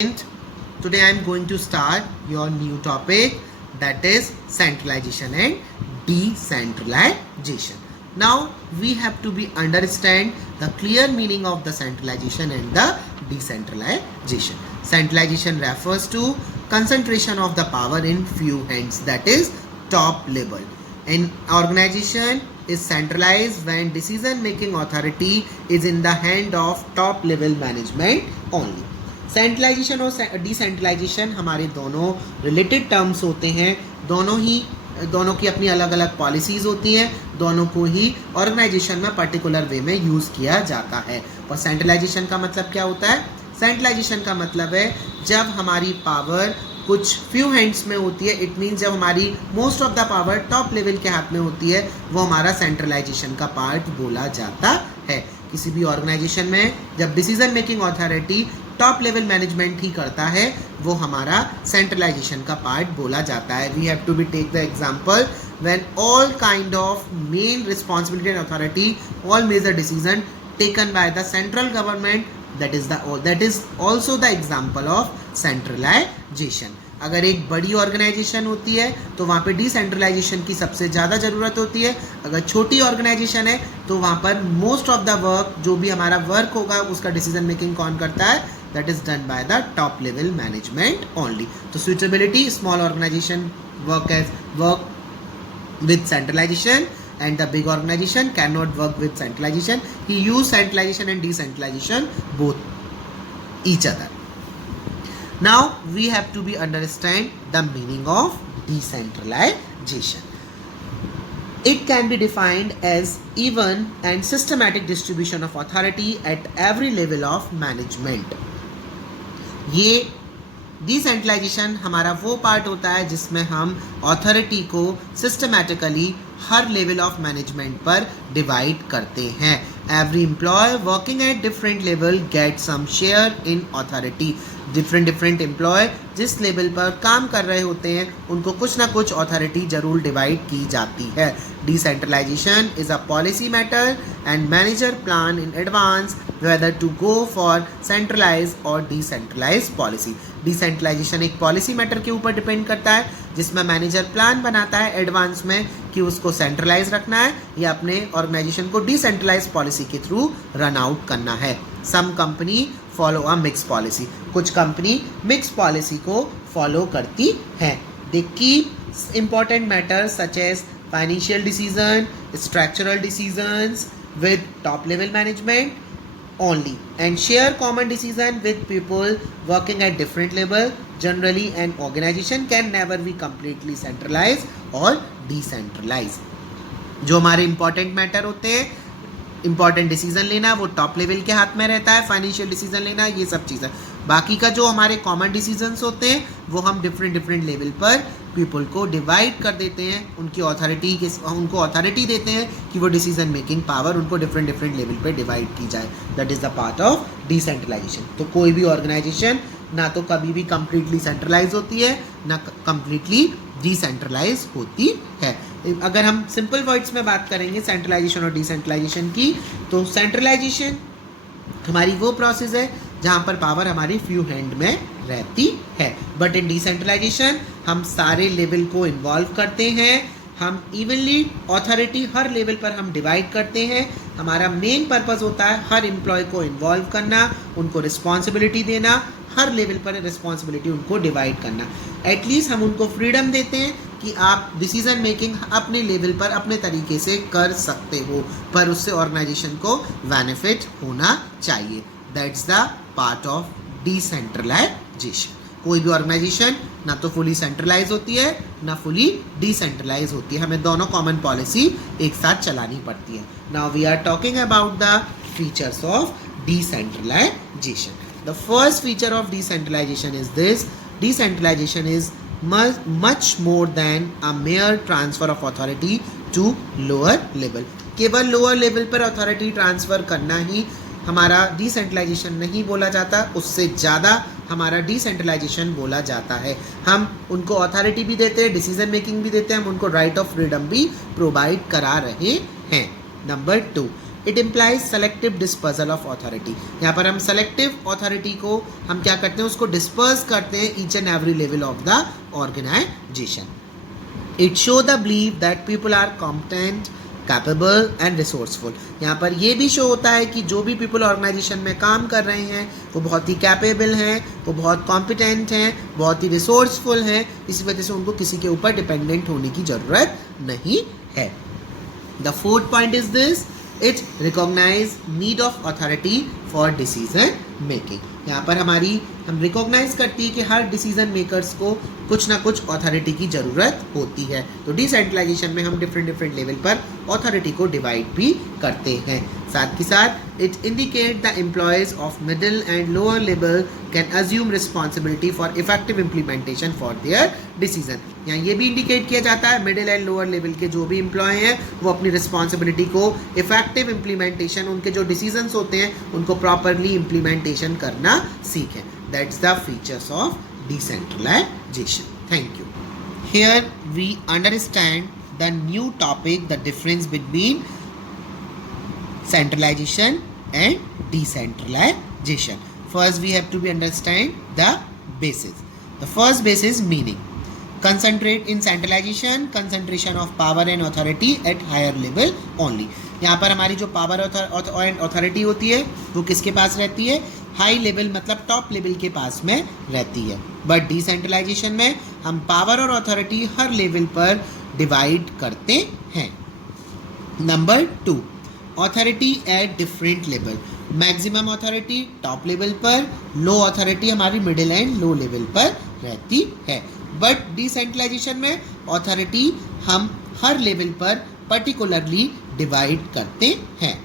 Today I am going to start your new topic, that is centralization and decentralization. Now we have to be understand the clear meaning of the centralization and the decentralization. Centralization refers to concentration of the power in few hands, that is top level. An organization is centralized when decision making authority is in the hand of top level management only. Centralisation और decentralisation हमारे दोनों related terms होते हैं, दोनों की अपनी अलग अलग पॉलिसीज़ होती हैं, दोनों को ही ऑर्गेनाइजेशन में पर्टिकुलर वे में यूज़ किया जाता है. और सेंट्रलाइजेशन का मतलब क्या होता है? सेंट्रलाइजेशन का मतलब है जब हमारी पावर कुछ फ्यू हैंड्स में होती है. इट मीन्स जब हमारी most of the power top level के हाथ में होती है, वो हमारा सेंट्रलाइजेशन का पार्ट बोला जाता है. किसी भी ऑर्गेनाइजेशन में जब decision making authority top level management ही करता है, वो हमारा सेंट्रलाइजेशन का पार्ट बोला जाता है. We have to be take the example when all kind of main responsibility and authority, all major decision taken by the central government, that is also the example of centralization. अगर एक बड़ी organisation होती है तो वहाँ पे decentralisation की सबसे ज़्यादा ज़रूरत होती है. अगर छोटी ऑर्गेनाइजेशन है तो वहाँ पर मोस्ट ऑफ द वर्क, जो भी हमारा वर्क होगा उसका डिसीजन मेकिंग कौन करता है? That is done by the top level management only. तो suitability, small organisation work with centralization and the big organization cannot work with centralization. He use centralization and decentralization both each other. Now we have to be understand the meaning of decentralization. It can be defined as even and systematic distribution of authority at every level of management. ये decentralisation हमारा वो part होता है जिसमें हम authority को systematically हर level of management पर डिवाइड करते हैं. Every employ working at different level get some share in authority. Different employ जिस लेवल पर काम कर रहे होते हैं उनको कुछ ना कुछ अथॉरिटी जरूर डिवाइड की जाती है. Decentralisation is a policy matter and manager plan in advance whether to go for centralized or decentralized policy. Decentralisation एक पॉलिसी मैटर के ऊपर डिपेंड करता है जिसमें मैनेजर प्लान बनाता है एडवांस में कि उसको सेंट्रलाइज रखना है या अपने ऑर्गेनाइजेशन को डिसेंट्रलाइज पॉलिसी के थ्रू रन आउट करना है. Some company follow a mix policy. कुछ कंपनी मिक्स पॉलिसी को फॉलो करती है. They keep important matters such as financial decision, structural decisions with top level management only and share common decision with people working at different level. Generally an organization can never be completely centralized or decentralized. जो हमारे important matter होते हैं, important decision लेना, वो top level के हाथ में रहता है. फाइनेंशियल डिसीजन लेना, ये सब चीज़ें. बाकी का जो हमारे कॉमन डिसीजंस होते हैं वो हम डिफरेंट लेवल पर पीपल को डिवाइड कर देते हैं. उनको अथॉरिटी देते हैं कि वो डिसीजन मेकिंग पावर उनको डिफरेंट लेवल पर डिवाइड की जाए. That is the part of decentralisation. तो कोई भी ऑर्गेनाइजेशन ना तो कभी भी कम्प्लीटली सेंट्रलाइज होती है ना कम्प्लीटली डिसेंट्रलाइज होती है. अगर हम सिंपल वर्ड्स में बात करेंगे सेंट्रलाइजेशन और डिसेंट्रलाइजेशन की, तो सेंट्रलाइजेशन हमारी वो प्रोसेस है जहाँ पर पावर हमारी फ्यू हैंड में रहती है. बट इन डिसेंट्रलाइजेशन हम सारे लेवल को इन्वॉल्व करते हैं. हम इवनली अथॉरिटी हर लेवल पर हम डिवाइड करते हैं. हमारा मेन पर्पस होता है हर एम्प्लॉय को इन्वॉल्व करना, उनको रिस्पॉन्सिबिलिटी देना, हर लेवल पर रिस्पॉन्सिबिलिटी उनको डिवाइड करना. एटलीस्ट हम उनको फ्रीडम देते हैं कि आप डिसीजन मेकिंग अपने लेवल पर अपने तरीके से कर सकते हो, पर उससे ऑर्गेनाइजेशन को बेनिफिट होना चाहिए. That's the part of decentralisation. कोई भी ऑर्गेनाइजेशन ना तो फुली सेंट्रलाइज होती है ना फुली डिसेंट्रलाइज होती है. हमें दोनों कॉमन पॉलिसी एक साथ चलानी पड़ती है. Now we are talking about the features of decentralisation. The first feature of decentralisation is this: decentralisation is much more than a mere transfer of authority to lower level. केवल lower level पर authority transfer करना ही हमारा decentralisation नहीं बोला जाता, उससे ज़्यादा हमारा डिसेंट्रलाइजेशन बोला जाता है. हम उनको अथॉरिटी भी देते हैं, डिसीजन मेकिंग भी देते हैं, हम उनको राइट ऑफ फ्रीडम भी प्रोवाइड करा रहे हैं. Number 2, it implies selective dispersal of authority. यहाँ पर हम सेलेक्टिव अथॉरिटी को हम क्या करते हैं, उसको डिस्पर्स करते हैं each and every level of the organisation. It show the believe that people are competent, capable and resourceful. यहाँ पर ये भी शो होता है कि जो भी पीपल ऑर्गेनाइजेशन में काम कर रहे हैं वो बहुत ही कैपेबल हैं, वो बहुत कॉम्पिटेंट हैं, बहुत ही रिसोर्सफुल हैं, इसी वजह से उनको किसी के ऊपर डिपेंडेंट होने की ज़रूरत नहीं है। The fourth point is this, it recognise need of authority for decision making. यहाँ पर हम रिकॉग्नाइज करती है कि हर डिसीजन मेकर्स को कुछ ना कुछ अथॉरिटी की ज़रूरत होती है। तो डिसेंट्रलाइजेशन में हम डिफरेंट लेवल पर अथॉरिटी को डिवाइड भी करते हैं। साथ ही साथ it indicate the employees of middle and lower level can assume responsibility for effective implementation for their decision. यहाँ ये भी इंडिकेट किया जाता है मिडिल एंड लोअर लेवल के जो भी एम्प्लॉय हैं वो अपनी रिस्पॉन्सिबिलिटी को इफेक्टिव इम्प्लीमेंटेशन, उनके जो डिसीजंस होते हैं उनको प्रॉपरली इम्प्लीमेंटेशन करना सीखें। That's the features of decentralization. Thank you. Here we understand the new topic, the difference between centralization and decentralization. First we have to understand the basis. The first basis, meaning. Concentrate in centralization, concentration of power and authority at higher level only. यहाँ पर हमारी जो power and authority होती है वो किसके पास रहती है, हाई लेवल मतलब टॉप लेवल के पास में रहती है। बट डिसेंट्रलाइजेशन में हम पावर और अथॉरिटी हर लेवल पर डिवाइड करते हैं। Number 2, authority eight different level. Maximum authority top level पर, लो अथॉरिटी हमारी मिडिल एंड लो लेवल पर रहती है। बट डिसेंट्रलाइजेशन में अथॉरिटी हम हर लेवल पर पर्टिकुलरली डिवाइड करते हैं।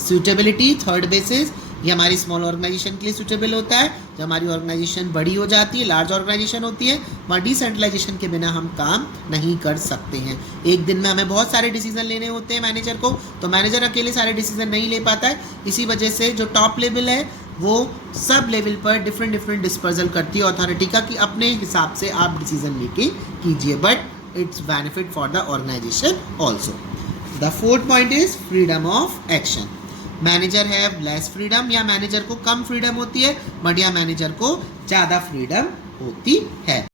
सूटेबिलिटी, थर्ड बेसिस, ये हमारी स्मॉल ऑर्गेनाइजेशन के लिए सूटेबल होता है। जब हमारी ऑर्गेनाइजेशन बड़ी हो जाती है, लार्ज ऑर्गेनाइजेशन होती है, वहाँ डिसेंट्रलाइजेशन के बिना हम काम नहीं कर सकते हैं। एक दिन में हमें बहुत सारे डिसीजन लेने होते हैं मैनेजर को, तो मैनेजर अकेले सारे डिसीजन नहीं ले पाता है। इसी वजह से जो टॉप लेवल है वो सब लेवल पर डिफरेंट डिस्पर्सल करती है अथॉरिटी का कि अपने हिसाब से आप डिसीजन मेकिंग कीजिए, but it's benefit for the organisation also. The fourth point is freedom of action. Manager have less freedom, या मैनेजर को कम फ्रीडम होती है, बट या मैनेजर को ज़्यादा फ्रीडम होती है।